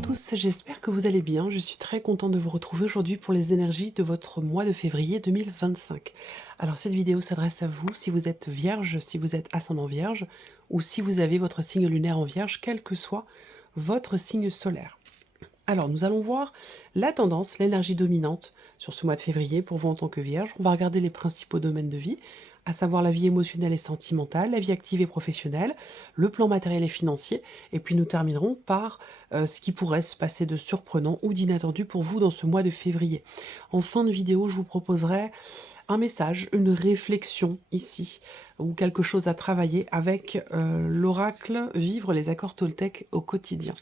tous, j'espère que vous allez bien. Je suis très contente de vous retrouver aujourd'hui pour les énergies de votre mois de février 2025. Alors cette vidéo s'adresse à vous si vous êtes vierge, si vous êtes ascendant vierge ou si vous avez votre signe lunaire en vierge, quel que soit votre signe solaire. Alors nous allons voir la tendance, l'énergie dominante sur ce mois de février pour vous en tant que vierge. On va regarder les principaux domaines de vie, à savoir la vie émotionnelle et sentimentale, la vie active et professionnelle, le plan matériel et financier, et puis nous terminerons par ce qui pourrait se passer de surprenant ou d'inattendu pour vous dans ce mois de février. En fin de vidéo, je vous proposerai un message, une réflexion ici, ou quelque chose à travailler avec l'oracle Vivre les accords Toltec au quotidien.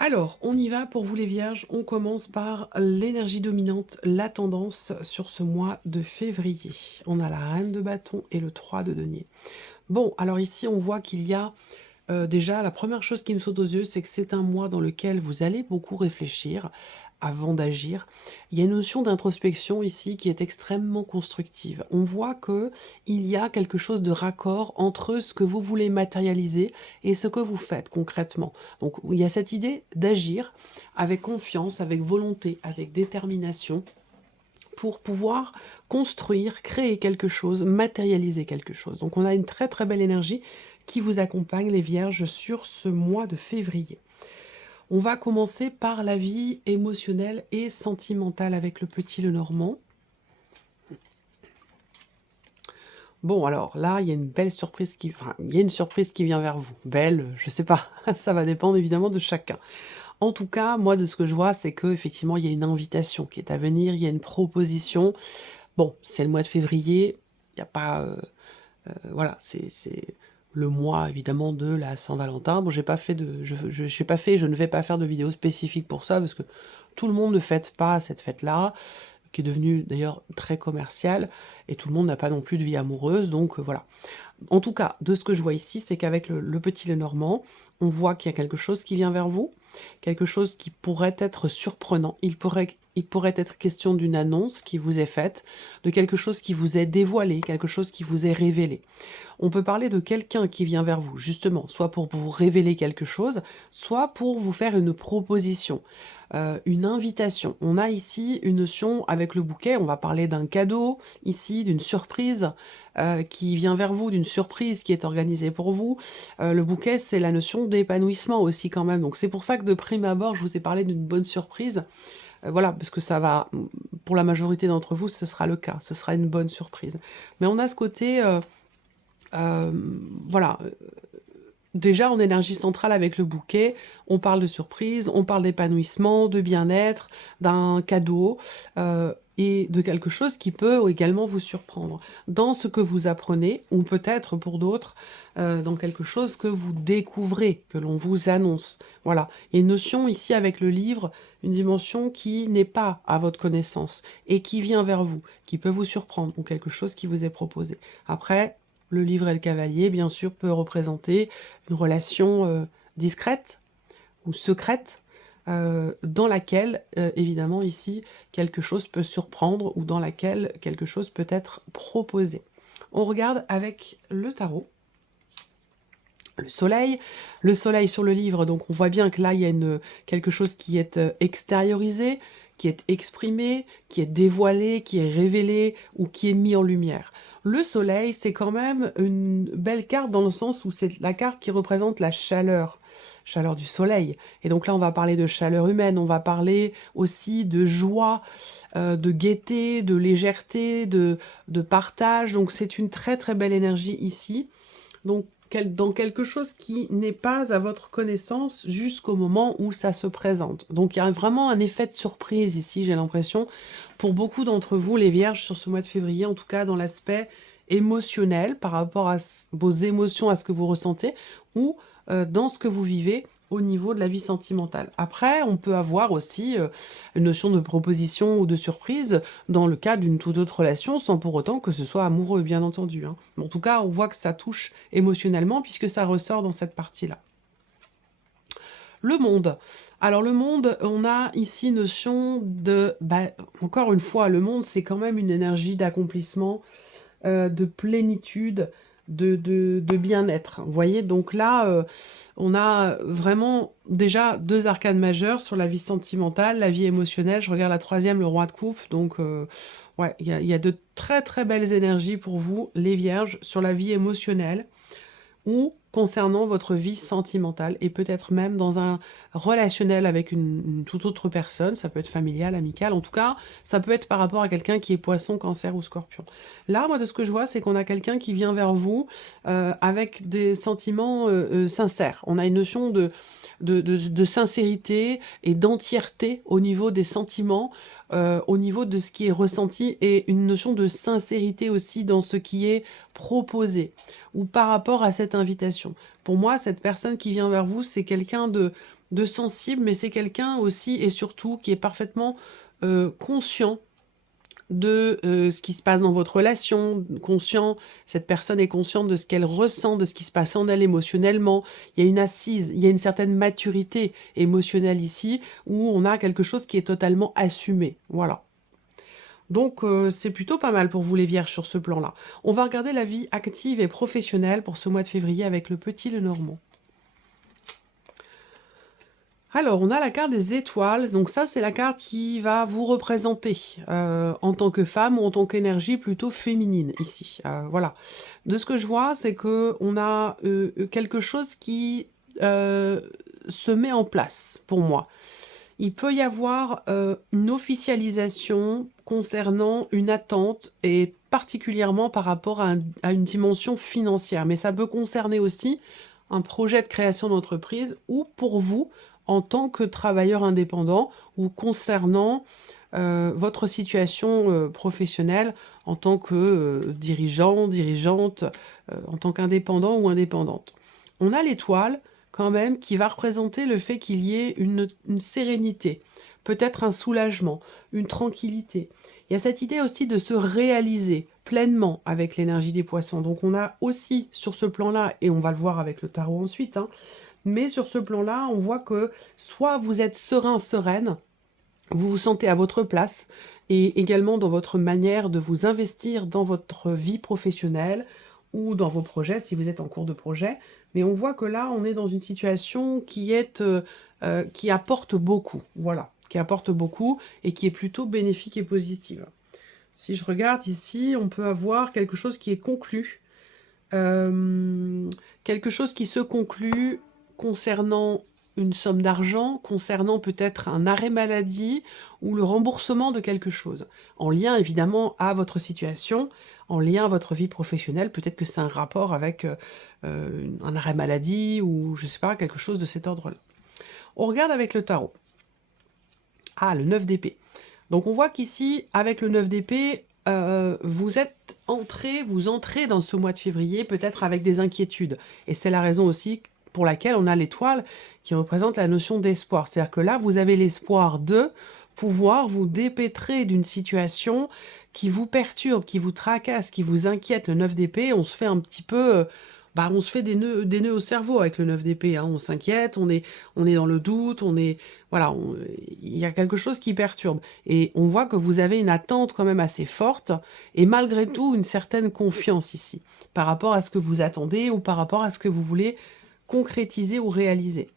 Alors, on y va pour vous les vierges. On commence par l'énergie dominante, la tendance sur ce mois de février. On a la reine de bâton et le 3 de denier. Bon, alors ici, on voit qu'il y a déjà, la première chose qui me saute aux yeux, c'est que c'est un mois dans lequel vous allez beaucoup réfléchir avant d'agir. Il y a une notion d'introspection ici qui est extrêmement constructive. On voit que il y a quelque chose de raccord entre ce que vous voulez matérialiser et ce que vous faites concrètement. Donc il y a cette idée d'agir avec confiance, avec volonté, avec détermination pour pouvoir construire, créer quelque chose, matérialiser quelque chose. Donc on a une très très belle énergie qui vous accompagne les vierges sur ce mois de février. On va commencer par la vie émotionnelle et sentimentale avec le petit Lenormand. Bon, alors là, il y a une belle surprise il y a une surprise qui vient vers vous. Belle, je sais pas, ça va dépendre évidemment de chacun. En tout cas, moi, de ce que je vois, c'est qu'effectivement, il y a une invitation qui est à venir, il y a une proposition. Bon, c'est le mois de février, il n'y a pas... voilà, c'est le mois évidemment de la Saint-Valentin. Bon, j'ai pas fait de, je ne vais pas faire de vidéo spécifique pour ça parce que tout le monde ne fête pas cette fête-là, qui est devenue d'ailleurs très commerciale, et tout le monde n'a pas non plus de vie amoureuse, donc voilà. En tout cas, de ce que je vois ici, c'est qu'avec le petit Lenormand, on voit qu'il y a quelque chose qui vient vers vous, quelque chose qui pourrait être surprenant. Il pourrait être question d'une annonce qui vous est faite, de quelque chose qui vous est dévoilé, quelque chose qui vous est révélé. On peut parler de quelqu'un qui vient vers vous, justement, soit pour vous révéler quelque chose, soit pour vous faire une proposition, une invitation. On a ici une notion avec le bouquet, on va parler d'un cadeau, ici, d'une surprise qui vient vers vous, d'une surprise qui est organisée pour vous. Le bouquet, c'est la notion d'épanouissement aussi quand même. Donc c'est pour ça que de prime abord, je vous ai parlé d'une bonne surprise. Voilà, parce que ça va, pour la majorité d'entre vous, ce sera le cas, ce sera une bonne surprise. Mais on a ce côté... voilà, déjà en énergie centrale avec le bouquet, on parle de surprise, on parle d'épanouissement, de bien-être, d'un cadeau et de quelque chose qui peut également vous surprendre dans ce que vous apprenez, ou peut-être pour d'autres, dans quelque chose que vous découvrez, que l'on vous annonce. Voilà, il y a une notion ici avec le livre, une dimension qui n'est pas à votre connaissance et qui vient vers vous, qui peut vous surprendre, ou quelque chose qui vous est proposé. Après, le livre et le cavalier, bien sûr, peut représenter une relation discrète ou secrète dans laquelle, évidemment, ici, quelque chose peut surprendre ou dans laquelle quelque chose peut être proposé. On regarde avec le tarot. Le soleil sur le livre, donc on voit bien que là, il y a quelque chose qui est extériorisé, qui est exprimé, qui est dévoilé, qui est révélé ou qui est mis en lumière. Le soleil, c'est quand même une belle carte dans le sens où c'est la carte qui représente la chaleur du soleil. Et donc là, on va parler de chaleur humaine, on va parler aussi de joie, de gaieté, de légèreté, de partage. Donc c'est une très très belle énergie ici. Donc dans quelque chose qui n'est pas à votre connaissance jusqu'au moment où ça se présente. Donc il y a vraiment un effet de surprise ici, j'ai l'impression, pour beaucoup d'entre vous, les vierges, sur ce mois de février, en tout cas dans l'aspect émotionnel, par rapport à vos émotions, à ce que vous ressentez, ou dans ce que vous vivez au niveau de la vie sentimentale. Après, on peut avoir aussi une notion de proposition ou de surprise dans le cas d'une toute autre relation, sans pour autant que ce soit amoureux, bien entendu. Hein. Mais en tout cas, on voit que ça touche émotionnellement, puisque ça ressort dans cette partie-là. Le monde. Alors le monde, on a ici notion de... encore une fois, le monde, c'est quand même une énergie d'accomplissement, de plénitude, de bien-être. Vous voyez, donc là, on a vraiment déjà 2 arcanes majeures sur la vie sentimentale, la vie émotionnelle. Je regarde la troisième, le roi de coupe, donc ouais, il y a de très, très belles énergies pour vous, les vierges, sur la vie émotionnelle ou concernant votre vie sentimentale et peut-être même dans un relationnel avec une toute autre personne, ça peut être familial, amical, en tout cas, ça peut être par rapport à quelqu'un qui est poisson, cancer ou scorpion. Là, moi, de ce que je vois, c'est qu'on a quelqu'un qui vient vers vous avec des sentiments sincères. On a une notion de sincérité et d'entièreté au niveau des sentiments, au niveau de ce qui est ressenti et une notion de sincérité aussi dans ce qui est proposé ou par rapport à cette invitation. Pour moi, cette personne qui vient vers vous, c'est quelqu'un de sensible, mais c'est quelqu'un aussi et surtout qui est parfaitement conscient de ce qui se passe dans votre relation, cette personne est consciente de ce qu'elle ressent, de ce qui se passe en elle émotionnellement. Il y a une assise, il y a une certaine maturité émotionnelle ici, où on a quelque chose qui est totalement assumé. Voilà. Donc, c'est plutôt pas mal pour vous les vierges sur ce plan-là. On va regarder la vie active et professionnelle pour ce mois de février avec le petit Lenormand. Alors, on a la carte des étoiles. Donc ça, c'est la carte qui va vous représenter en tant que femme ou en tant qu'énergie plutôt féminine ici. Voilà. De ce que je vois, c'est qu'on a quelque chose qui se met en place pour moi. Il peut y avoir une officialisation concernant une attente et particulièrement par rapport à une dimension financière. Mais ça peut concerner aussi un projet de création d'entreprise ou pour vous, en tant que travailleur indépendant ou concernant votre situation professionnelle en tant que dirigeant, dirigeante, en tant qu'indépendant ou indépendante. On a l'étoile quand même qui va représenter le fait qu'il y ait une sérénité, peut-être un soulagement, une tranquillité. Il y a cette idée aussi de se réaliser pleinement avec l'énergie des poissons. Donc on a aussi sur ce plan-là, et on va le voir avec le tarot ensuite, hein, mais sur ce plan-là, on voit que soit vous êtes serein, sereine, vous vous sentez à votre place, et également dans votre manière de vous investir dans votre vie professionnelle ou dans vos projets, si vous êtes en cours de projet. Mais on voit que là, on est dans une situation qui apporte beaucoup, voilà, qui apporte beaucoup et qui est plutôt bénéfique et positive. Si je regarde ici, on peut avoir quelque chose qui est conclu, quelque chose qui se conclut concernant une somme d'argent, concernant peut-être un arrêt maladie ou le remboursement de quelque chose, en lien évidemment à votre situation, en lien à votre vie professionnelle, peut-être que c'est un rapport avec un arrêt maladie ou je sais pas, quelque chose de cet ordre-là. On regarde avec le tarot. Ah, le 9 d'épée. Donc on voit qu'ici, avec le 9 d'épée, vous entrez dans ce mois de février peut-être avec des inquiétudes. Et c'est la raison aussi pour laquelle on a l'étoile qui représente la notion d'espoir. C'est-à-dire que là, vous avez l'espoir de pouvoir vous dépêtrer d'une situation qui vous perturbe, qui vous tracasse, qui vous inquiète. Le 9 d'épée, on se fait un petit peu... on se fait des nœuds au cerveau avec le 9 d'épée. Hein. On s'inquiète, on est dans le doute, voilà, il y a quelque chose qui perturbe. Et on voit que vous avez une attente quand même assez forte, et malgré tout une certaine confiance ici, par rapport à ce que vous attendez ou par rapport à ce que vous voulez concrétiser ou réaliser.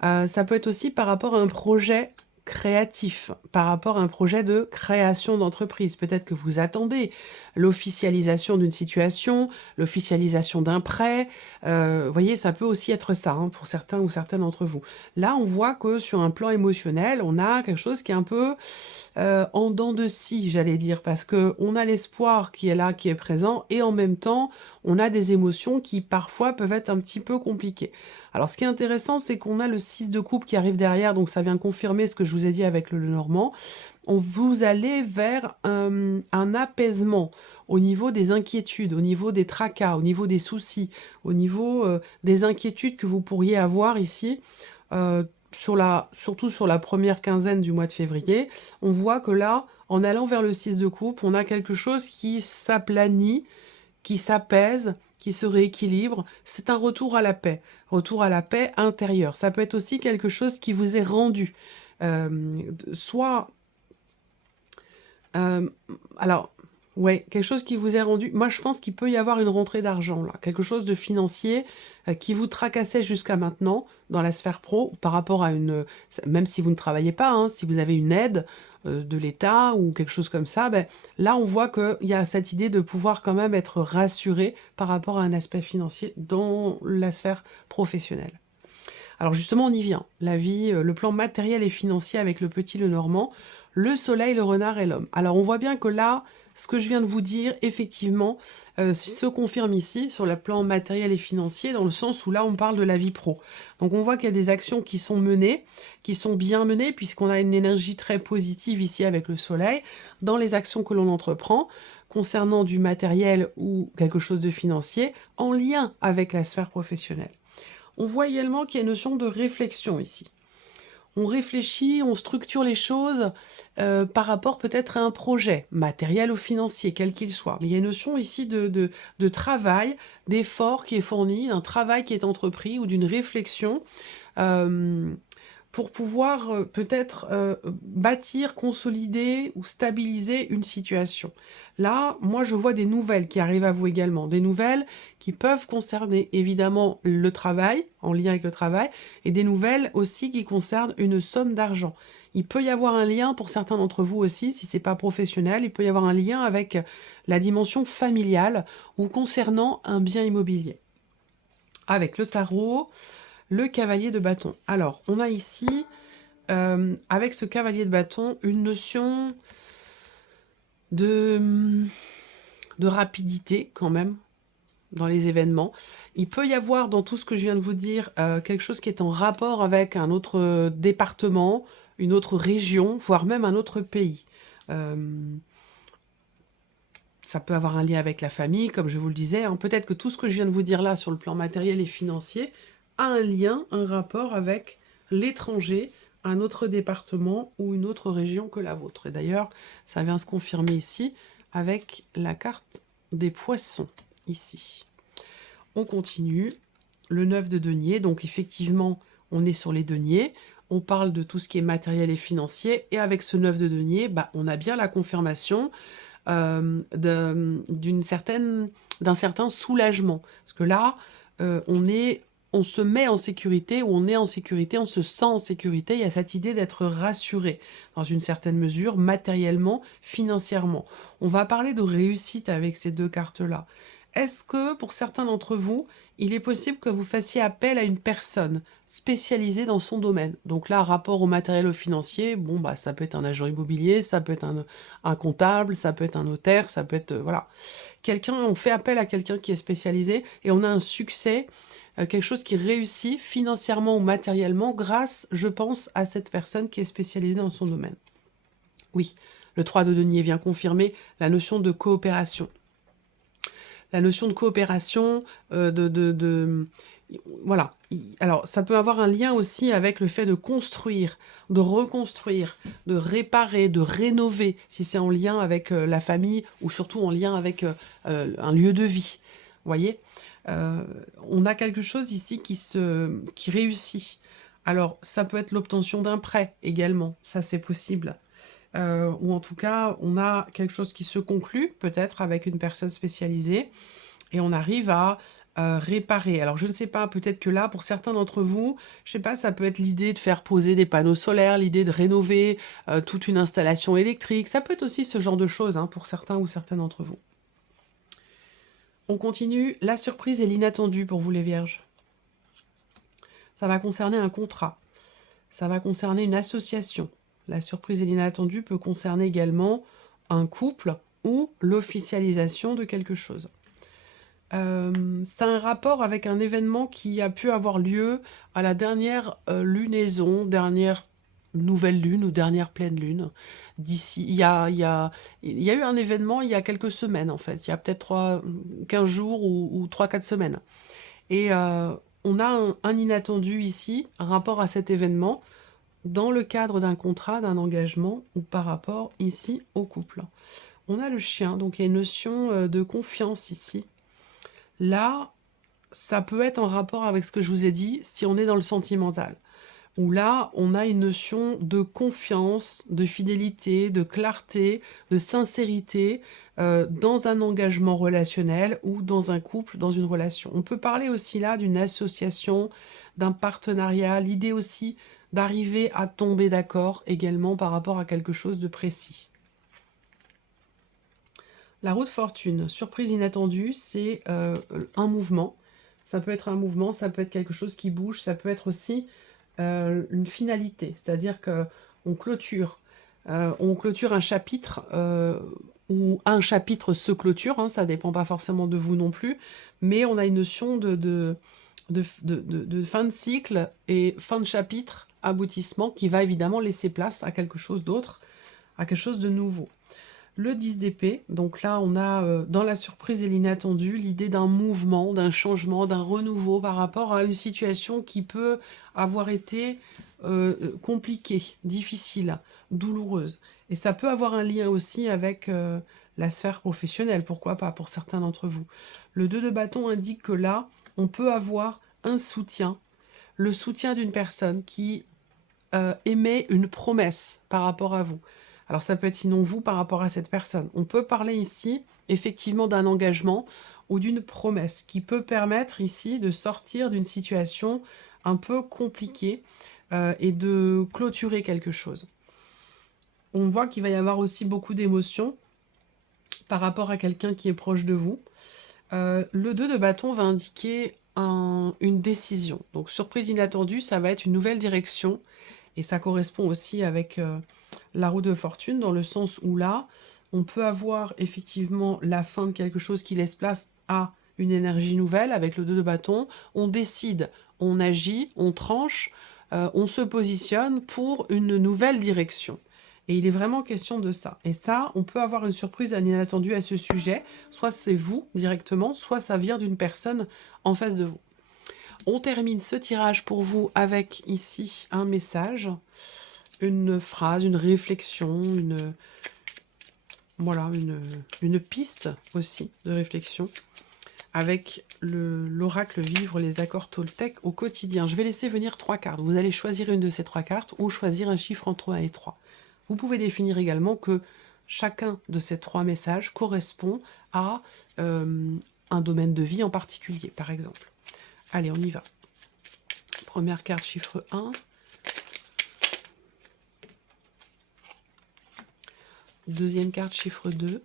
Ça peut être aussi par rapport à un projet créatif, par rapport à un projet de création d'entreprise. Peut-être que vous attendez l'officialisation d'une situation, l'officialisation d'un prêt. Vous voyez, ça peut aussi être ça hein, pour certains ou certaines d'entre vous. Là, on voit que sur un plan émotionnel, on a quelque chose qui est un peu en dents de scie, j'allais dire, parce que on a l'espoir qui est là, qui est présent, et en même temps, on a des émotions qui parfois peuvent être un petit peu compliquées. Alors, ce qui est intéressant, c'est qu'on a le 6 de coupe qui arrive derrière, donc ça vient confirmer ce que je vous ai dit avec le Lenormand. Vous allez vers un apaisement au niveau des inquiétudes, au niveau des tracas, au niveau des soucis, au niveau des inquiétudes que vous pourriez avoir ici, surtout sur la première quinzaine du mois de février. On voit que là, en allant vers le 6 de coupe, on a quelque chose qui s'aplanit, qui s'apaise, qui se rééquilibre. C'est un retour à la paix intérieure. Ça peut être aussi quelque chose qui vous est rendu. Soit... alors, Ouais, quelque chose qui vous est rendu moi je pense qu'il peut y avoir une rentrée d'argent là, quelque chose de financier, qui vous tracassait jusqu'à maintenant dans la sphère pro par rapport à même si vous ne travaillez pas, hein, si vous avez une aide, de l'État ou quelque chose comme ça, beh, là on voit qu'il y a cette idée de pouvoir quand même être rassuré par rapport à un aspect financier dans la sphère professionnelle. Alors justement, on y vient. La vie, le plan matériel et financier avec le petit Lenormand, le soleil, le renard et l'homme. Alors on voit bien que là, ce que je viens de vous dire, effectivement, se confirme ici sur le plan matériel et financier, dans le sens où là, on parle de la vie pro. Donc on voit qu'il y a des actions qui sont menées, qui sont bien menées, puisqu'on a une énergie très positive ici avec le soleil, dans les actions que l'on entreprend, concernant du matériel ou quelque chose de financier, en lien avec la sphère professionnelle. On voit également qu'il y a une notion de réflexion ici. On réfléchit, on structure les choses par rapport peut-être à un projet, matériel ou financier, quel qu'il soit. Mais il y a une notion ici de travail, d'effort qui est fourni, un travail qui est entrepris ou d'une réflexion euh, pour pouvoir peut-être bâtir, consolider ou stabiliser une situation. Là, moi, je vois des nouvelles qui arrivent à vous également, des nouvelles qui peuvent concerner évidemment le travail, en lien avec le travail, et des nouvelles aussi qui concernent une somme d'argent. Il peut y avoir un lien pour certains d'entre vous aussi, si c'est pas professionnel, il peut y avoir un lien avec la dimension familiale ou concernant un bien immobilier. Avec le tarot, le cavalier de bâton. Alors, on a ici, avec ce cavalier de bâton, une notion de, de rapidité quand même dans les événements. Il peut y avoir dans tout ce que je viens de vous dire quelque chose qui est en rapport avec un autre département, une autre région, voire même un autre pays. Ça peut avoir un lien avec la famille, comme je vous le disais, hein. Peut-être que tout ce que je viens de vous dire là sur le plan matériel et financier a un lien, un rapport avec l'étranger, un autre département ou une autre région que la vôtre. Et d'ailleurs, ça vient se confirmer ici avec la carte des poissons, ici. On continue. Le 9 de denier, donc effectivement, on est sur les deniers. On parle de tout ce qui est matériel et financier. Et avec ce 9 de denier, bah, on a bien la confirmation d'un certain soulagement. Parce que là, on se met en sécurité, ou on est en sécurité, on se sent en sécurité. Il y a cette idée d'être rassuré, dans une certaine mesure, matériellement, financièrement. On va parler de réussite avec ces deux cartes-là. Est-ce que, pour certains d'entre vous, il est possible que vous fassiez appel à une personne spécialisée dans son domaine? Donc là, rapport au matériel, au financier, bon, bah, ça peut être un agent immobilier, ça peut être un comptable, ça peut être un notaire, ça peut être... voilà. On fait appel à quelqu'un qui est spécialisé et on a un succès, quelque chose qui réussit financièrement ou matériellement grâce, je pense, à cette personne qui est spécialisée dans son domaine. Oui, le 3 de denier vient confirmer la notion de coopération. La notion de coopération, voilà. Alors, ça peut avoir un lien aussi avec le fait de construire, de reconstruire, de réparer, de rénover, si c'est en lien avec la famille ou surtout en lien avec un lieu de vie. Vous voyez on a quelque chose ici qui réussit. Alors, ça peut être l'obtention d'un prêt également, ça c'est possible. Ou en tout cas, on a quelque chose qui se conclut, peut-être avec une personne spécialisée, et on arrive à réparer. Alors je ne sais pas, peut-être que là, pour certains d'entre vous, je sais pas, ça peut être l'idée de faire poser des panneaux solaires, l'idée de rénover toute une installation électrique, ça peut être aussi ce genre de choses hein, pour certains ou certaines d'entre vous. On continue, la surprise et l'inattendu pour vous les vierges. Ça va concerner un contrat, ça va concerner une association. La surprise et l'inattendu peut concerner également un couple ou l'officialisation de quelque chose. C'est un rapport avec un événement qui a pu avoir lieu à la dernière lunaison, dernière nouvelle lune ou dernière pleine lune. D'ici, il y a eu un événement il y a quelques semaines en fait, il y a peut-être 15 jours ou 3-4 semaines. Et on a un inattendu ici, un rapport à cet événement, dans le cadre d'un contrat, d'un engagement, ou par rapport ici au couple. On a le chien, donc il y a une notion de confiance ici. Là, ça peut être en rapport avec ce que je vous ai dit, si on est dans le sentimental. Où là, on a une notion de confiance, de fidélité, de clarté, de sincérité, dans un engagement relationnel ou dans un couple, dans une relation. On peut parler aussi là d'une association, d'un partenariat, l'idée aussi d'arriver à tomber d'accord également par rapport à quelque chose de précis. La roue de fortune, surprise inattendue, c'est un mouvement. Ça peut être un mouvement, ça peut être quelque chose qui bouge, ça peut être aussi une finalité. C'est-à-dire qu'on clôture, un chapitre, ou un chapitre se clôture, hein, ça ne dépend pas forcément de vous non plus, mais on a une notion de fin de cycle et fin de chapitre, aboutissement, qui va évidemment laisser place à quelque chose d'autre, à quelque chose de nouveau. Le 10 d'épée, donc là on a dans la surprise et l'inattendu l'idée d'un mouvement, d'un changement, d'un renouveau par rapport à une situation qui peut avoir été compliquée, difficile, douloureuse. Et ça peut avoir un lien aussi avec la sphère professionnelle, pourquoi pas pour certains d'entre vous. Le 2 de bâton indique que là, on peut avoir un soutien, le soutien d'une personne qui émet une promesse par rapport à vous. Alors ça peut être sinon vous par rapport à cette personne. On peut parler ici effectivement d'un engagement ou d'une promesse qui peut permettre ici de sortir d'une situation un peu compliquée et de clôturer quelque chose. On voit qu'il va y avoir aussi beaucoup d'émotions par rapport à quelqu'un qui est proche de vous. Le 2 de bâton va indiquer une décision. Donc surprise inattendue, ça va être une nouvelle direction. Et ça correspond aussi avec la roue de fortune, dans le sens où là, on peut avoir effectivement la fin de quelque chose qui laisse place à une énergie nouvelle avec le 2 de bâton. On décide, on agit, on tranche, on se positionne pour une nouvelle direction. Et il est vraiment question de ça. Et ça, on peut avoir une surprise inattendue à ce sujet. Soit c'est vous directement, soit ça vient d'une personne en face de vous. On termine ce tirage pour vous avec ici un message, une phrase, une réflexion, voilà, une piste aussi de réflexion avec l'oracle Vivre les accords Toltec au quotidien. Je vais laisser venir 3 cartes. Vous allez choisir une de ces 3 cartes ou choisir un chiffre entre 1 et 3. Vous pouvez définir également que chacun de ces 3 messages correspond à un domaine de vie en particulier, par exemple. Allez, on y va. Première carte, chiffre 1. Deuxième carte, chiffre 2.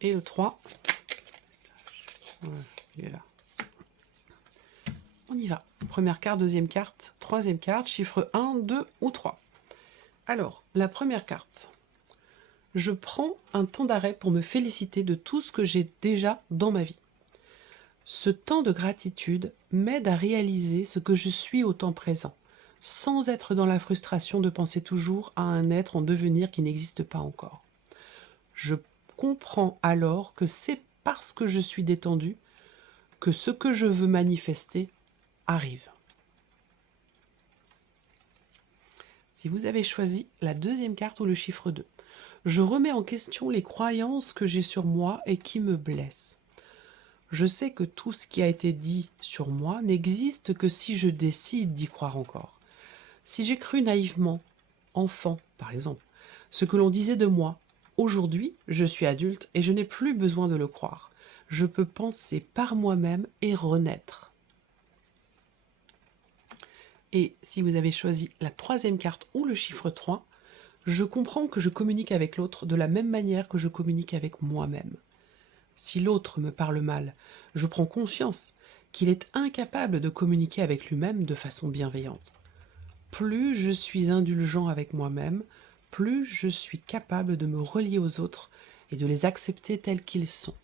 Et le 3. Voilà, il est là. On y va. Première carte, deuxième carte, troisième carte, chiffre 1, 2 ou 3. Alors, la première carte. Je prends un temps d'arrêt pour me féliciter de tout ce que j'ai déjà dans ma vie. Ce temps de gratitude m'aide à réaliser ce que je suis au temps présent, sans être dans la frustration de penser toujours à un être en devenir qui n'existe pas encore. Je comprends alors que c'est parce que je suis détendu que ce que je veux manifester arrive. Si vous avez choisi la deuxième carte ou le chiffre 2, je remets en question les croyances que j'ai sur moi et qui me blessent. Je sais que tout ce qui a été dit sur moi n'existe que si je décide d'y croire encore. Si j'ai cru naïvement, enfant par exemple, ce que l'on disait de moi, aujourd'hui je suis adulte et je n'ai plus besoin de le croire. Je peux penser par moi-même et renaître. Et si vous avez choisi la troisième carte ou le chiffre 3, je comprends que je communique avec l'autre de la même manière que je communique avec moi-même. Si l'autre me parle mal, je prends conscience qu'il est incapable de communiquer avec lui-même de façon bienveillante. Plus je suis indulgent avec moi-même, plus je suis capable de me relier aux autres et de les accepter tels qu'ils sont.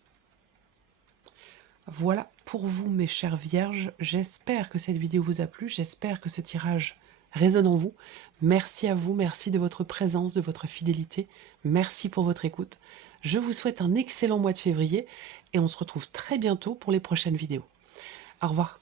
Voilà pour vous, mes chères vierges. J'espère que cette vidéo vous a plu. J'espère que ce tirage résonne en vous. Merci à vous. Merci de votre présence, de votre fidélité. Merci pour votre écoute. Je vous souhaite un excellent mois de février et on se retrouve très bientôt pour les prochaines vidéos. Au revoir.